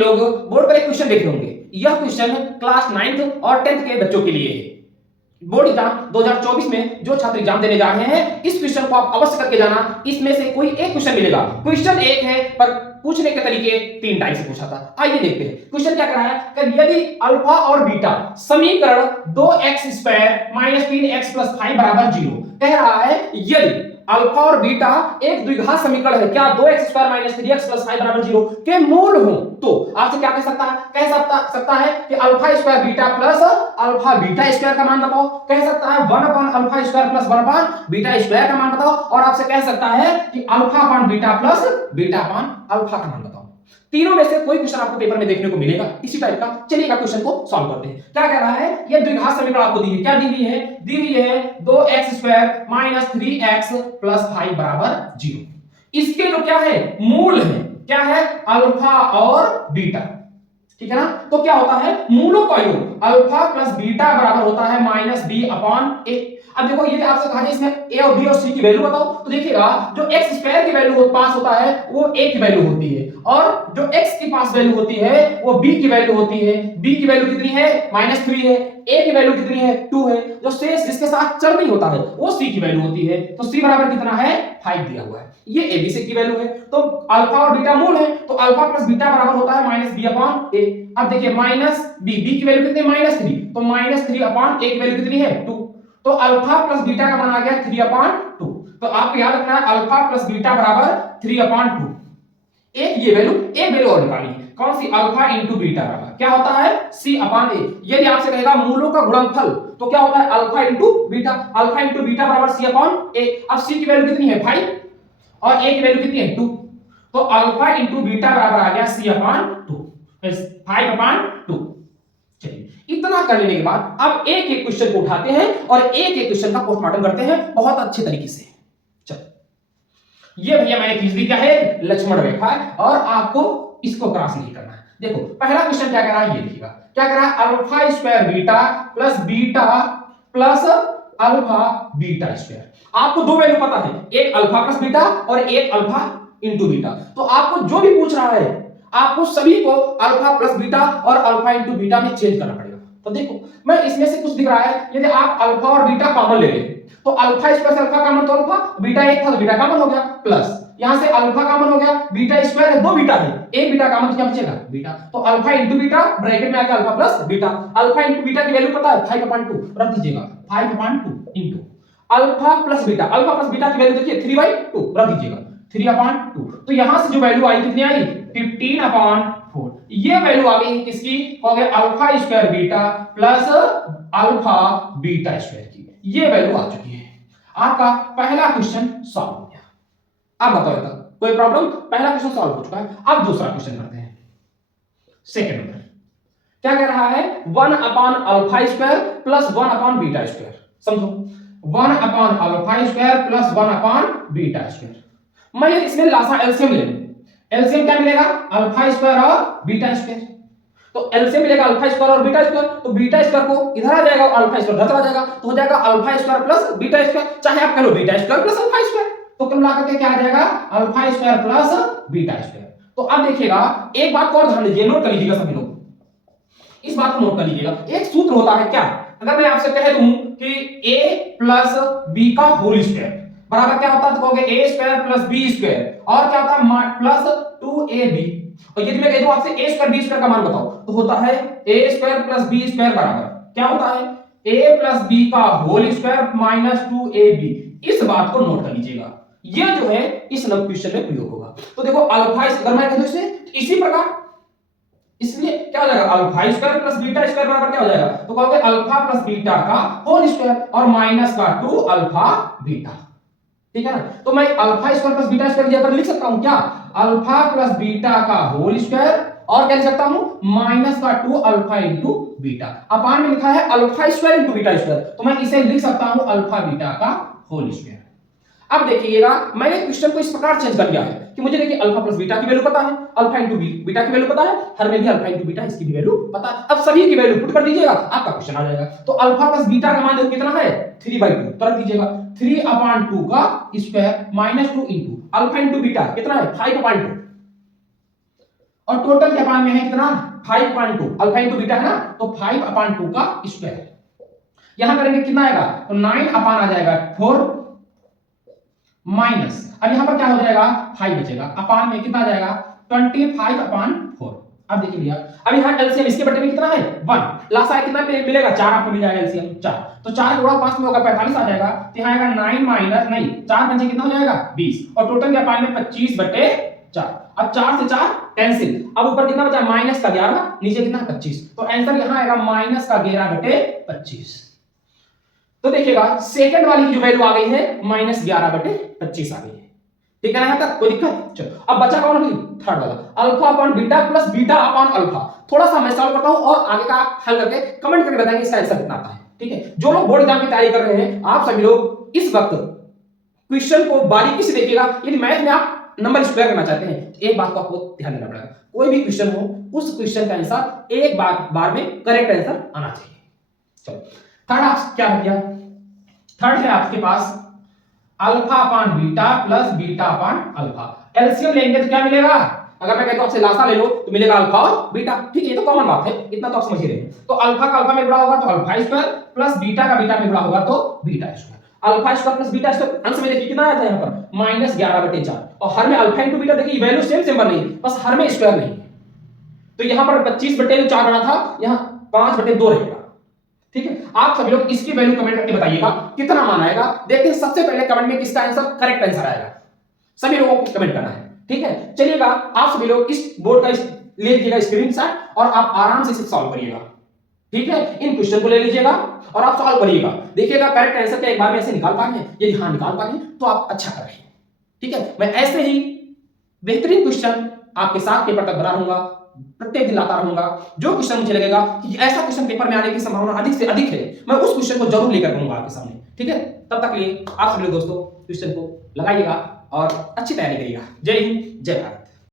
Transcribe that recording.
लोग बोर्ड पर एक क्वेश्चन देखे होंगे। यह क्वेश्चन क्लास 9th और 10th के बच्चों के लिए है। बोर्ड एग्जाम 2024 में जो छात्र एग्जाम देने जा रहे हैं, इस क्वेश्चन को आप अवश्य करके जाना। इसमें से कोई एक क्वेश्चन मिलेगा। क्वेश्चन एक है पर पूछने के तरीके 3 टाइप से पूछा था। आइए देखते हैं क्वेश्चन क्या कह रहा है कि यदि अल्फा और बीटा समीकरण 2x² - 3x + 5 = 0 कह रहा है, यदि अल्फा और बीटा एक द्विघात समीकरण है, क्या 2x² - 3x + 5 = 0 के मूल हो, तो आपसे क्या कह सकता है? कह सकता है कि alpha square beta plus alpha beta square का मान बताओ। कह सकता है 1/अल्फा स्क्वायर प्लस 1/बीटा स्क्वायर का मान बताओ। और आपसे कह सकता है कि अल्फा/बीटा प्लस बीटा/अल्फा का मान बताओ। तीनों में से कोई क्वेश्चन आपको पेपर में देखने को मिलेगा इसी टाइप का। चलिए का क्वेश्चन को सॉल्व करते हैं। क्या कह रहा है? ये द्विघात समीकरण आपको दी है। क्या दी हुई है? दी हुई है 2x² - 3x + 5 = 0। इसके जो क्या है मूल है, क्या है? अल्फा और बीटा, ठीक है ना। तो क्या होता है? मूलों का योग अल्फा प्लस बीटा बराबर होता है -b/a। अब देखो यदि आपसे कहा जाए इसमें a और b और c की वैल्यू बताओ, तो देखिएगा जो x² की वैल्यू पास होता है वो a की वैल्यू होती है, और जो x के पास वैल्यू होती है वो b की वैल्यू होती है। b की वैल्यू कितनी है? -3 है। a की वैल्यू कितनी है? 2 है। जो शेष जिसके साथ चर नहीं होता है वो c की वैल्यू होती है। तो c बराबर कितना है? 5 दिया हुआ है। ये a b c की वैल्यू है। तो अल्फा और बीटा मूल है, तो अल्फा प्लस बीटा बराबर होता है -b/a। अब देखिए -b की वैल्यू कितनी है? -3। तो -3/a की वैल्यू कितनी है? 2। तो अल्फा प्लस बीटा का मान आ गया 3/2। तो आपको याद रखना है अल्फा प्लस बीटा बराबर 3/2। एक वैल्यू और निकाली है। कौन सी? अल्फा इंटू बीटा बराबर क्या होता है? c/a। यदि आपसे कहेगा मूलों का गुणनफल, तो क्या होता है? Alpha into beta. Alpha into beta बराबर c/a। अब c की वैल्यू कितनी है? 5 और a की वैल्यू कितनी है? 2। तो अल्फा इंटू बीटा बराबर आ गया c/2, 5/2। चलिए इतना कर लेने के बाद अब एक एक क्वेश्चन को उठाते हैं और एक एक क्वेश्चन का पोस्टमार्टम करते हैं बहुत अच्छे तरीके से। चलो ये भैया मैंने खींच दी, क्या है? लक्ष्मण रेखा है, और आपको इसको क्रॉस नहीं करना है। देखो पहला क्वेश्चन क्या कह रहा है, ये देखिएगा क्या कह रहा है? Alpha square beta plus beta plus alpha beta square. आपको दो वैल्यू पता है, एक अल्फा प्लस बीटा और एक अल्फा इंटू बीटा। तो आपको जो भी पूछ रहा है आपको सभी को अल्फा प्लस बीटा और अल्फा इंटू बीटा में चेंज करना पड़ेगा। तो देखो मैं इसमें से कुछ दिख रहा है, यदि आप अल्फा और बीटा कॉमन ले लें तो अल्फा स्क्वायर से अल्फा कॉमन तो अल्फा, बीटा एक था तो बीटा कॉमन हो गया, प्लस यहां से अल्फा कॉमन हो गया, बीटा स्क्वायर है, दो बीटा है, एक बीटा कॉमन तो क्या बचेगा? बीटा। तो अल्फा इंटू बीटा ब्रैकेट में आ गया alpha plus beta. Alpha into beta की वैल्यू पता है? 5/2 रख दीजिएगा, 5/2 into alpha plus beta. Alpha plus beta की वैल्यू देखिए 3/2 रख दीजिएगा, 3/2। तो यहां से जो वैल्यू आई कितनी आई? 15/4। ये वैल्यू आ गई किसकी? हो गया alpha square beta plus alpha beta square की। ये वैल्यू आ चुकी है। आपका पहला क्वेश्चन सॉल्व हो गया। अब बताओ तक कोई प्रॉब्लम? पहला क्वेश्चन सॉल्व हो चुका है। अब दूसरा क्वेश्चन करते हैं। सेकंड नंबर क्या कह रहा है? 1/अल्फा स्क्वायर प्लस 1/बीटा स्क्वायर। समझो 1/अल्फा स्क्वायर प्लस 1/बीटा स्क्वायर। मैं इसमें लासा एलसीएम ले लूं, एलसीएम क्या मिलेगा? अल्फा स्क्वायर और बीटा स्क्वायर। तो एलसीएम मिलेगा अल्फा स्क्वायर और बीटा स्क्वायर, तो बीटा स्क्वायर को इधर आ जाएगा, अल्फा स्क्वायर उधर आ जाएगा, तो हो जाएगा alpha square plus beta square. चाहे आप कह लो beta square plus alpha square, तो कुल मिलाकर के क्या आ जाएगा? Alpha square plus beta square. तो अब देखिएगा एक बात को और ध्यान दीजिए, नोट कर लीजिएगा सभी लोग, इस बात को नोट कर लीजिएगा। एक सूत्र होता है क्या? अगर मैं आपसे कह दूं कि a प्लस b का होल स्क्वायर बराबर क्या होता है, तो कहोगे a square plus b square, और क्या होता है? Plus 2ab। और यदि मैं कह दूं आपसे a स्क्वायर b स्क्वायर का मान बताओ, तो होता है a square plus b square बराबर क्या होता है? a प्लस b का होल स्क्वायर माइनस 2ab। इस बात को नोट कर लीजिएगा, यह जो है इस क्वेश्चन में प्रयोग होगा। तो देखो अल्फा, अगर मैं कह दूं इसे इसी प्रकार, इसलिए क्या हो जाएगा? Alpha square plus beta square बराबर क्या हो जाएगा? तो कहोगे अल्फा प्लस बीटा का होल स्क्वायर और माइनस का 2 अल्फा बीटा, ठीक है ना। तो मैं alpha square plus beta square यहां पर लिख सकता हूं क्या? अल्फा प्लस बीटा का होल स्क्वायर, और क्या लिख सकता हूं? माइनस का 2 अल्फा इंटू बीटा। अपान में लिखा है alpha square into beta square, तो मैं इसे लिख सकता हूं अल्फा बीटा का होल स्क्वायर। अब देखिएगा मैंने क्वेश्चन को इस प्रकार चेंज कर दिया है कि मुझे देखिए अल्फा प्लस बीटा की वैल्यू पता है, अल्फा इंटू बीटा की वैल्यू पता है, हर में भी अल्फा इंटू बीटा इसकी भी वैल्यू पता है। अब सभी की वैल्यू पुट कर दीजिएगा, आपका क्वेश्चन आ जाएगा। तो अल्फा प्लस बीटा का मान देखो कितना है? 3/2, तो रख दीजिएगा 3/2 का square minus 2 into alpha into beta कितना है? 5/2, और टोटल के अपान में है कितना 5/2, अल्फा इंटू बीटा है ना, तो 5/2 का स्क्वायर। यहां करेंगे कितना आएगा, तो 9 अपान आ जाएगा 4 माइनस, अब यहां पर क्या हो जाएगा 5 बचेगा, अपान में कितना आ जाएगा 25/4। अब देखिए भैया, अब यहां एलसीएम इसके बटे में कितना है 1, लासा कितना मिलेगा 4, आपको मिल जाएगा एलसीएम 4, तो 4 गुणा 5 में होगा 45 आ जाएगा, तो यहां आएगा 9 माइनस नहीं 4 पंजे कितना हो जाएगा 20, और टोटल के अपान में 25/4। अब 4 से 4 कैंसिल, अब ऊपर कितना बचा माइनस का 11, नीचे कितना 25, तो आंसर यहां आएगा माइनस का 11/25। तो देखिएगा सेकंड वाली की जो वैल्यू आ गई है -11/25 आ गई है, ठीक है ना, यहां तक कोई दिक्कत। चलो अब बचा कौन अभी थर्ड वाला, alpha upon beta plus beta upon alpha. थोड़ा सा मैं सॉल्व करता हूं और आगे का हल करके कमेंट करके बताएंगे इसका आंसर कितना आता है, ठीक है। जो लोग बोर्ड एग्जाम की तैयारी कर रहे हैं, आप सभी लोग इस वक्त क्वेश्चन को बारीकी से देखिएगा। यदि मैथ में आप नंबर स्क्वायर करना चाहते हैं, एक बात को आपको ध्यान देना पड़ेगा, कोई भी क्वेश्चन हो उस क्वेश्चन का आंसर एक बार में करेक्ट आंसर आना चाहिए। चलो थर्ड आप क्या हो गया, थर्ड है आपके पास alpha upon beta plus beta upon alpha. LCM लेंगे तो क्या मिलेगा, अगर मैं कहता हूं आपसे लासा ले लो तो मिलेगा अल्फा और बीटा, ठीक है, ये तो कॉमन बात है, इतना तो आप समझ ही रहे हैं। तो अल्फा का अल्फा में गुणा होगा तो अल्फा स्क्वायर प्लस बीटा का बीटा में गुणा होगा तो beta square. Alpha square plus beta square अंश में देखिए कितना आया था यहां पर -11/4, और हर में अल्फा इंटू बीटा देखिए वैल्यू सेम सिंबल नहीं, बस हर में स्क्वायर नहीं, तो यहां पर 25/4 बना था, यहां 5/2 रहेगा, ठीक है। आप सभी लोग इसकी वैल्यू कमेंट करके बताइएगा कितना मान आएगा। देखते हैं सबसे पहले कमेंट में किसका आंसर करेक्ट आंसर आएगा, सभी लोगों को कमेंट करना है, ठीक है। चलिएगा आप सभी लोग इस बोर्ड का ले लीजिएगा स्क्रीनशॉट और आप आराम से इसे सॉल्व करिएगा, ठीक है। इन क्वेश्चन को ले लीजिएगा और आप सॉल्व करिएगा, देखिएगा करेक्ट आंसर क्या एक बार में ऐसे निकाल पाएंगे, यदि हाँ निकाल पाएंगे तो आप अच्छा कर रहे हैं, ठीक है। मैं ऐसे ही बेहतरीन क्वेश्चन आपके साथ पेपर तक बना रहूंगा, प्रत्येक दिन लाता रहूंगा। जो क्वेश्चन मुझे लगेगा कि ऐसा क्वेश्चन पेपर में आने की संभावना अधिक से अधिक है, मैं उस क्वेश्चन को जरूर लेकर आऊंगा आपके सामने, ठीक है। तब तक के लिए आप सभी दोस्तों क्वेश्चन को लगाइएगा और अच्छी तैयारी करिएगा। जय हिंद, जय भारत।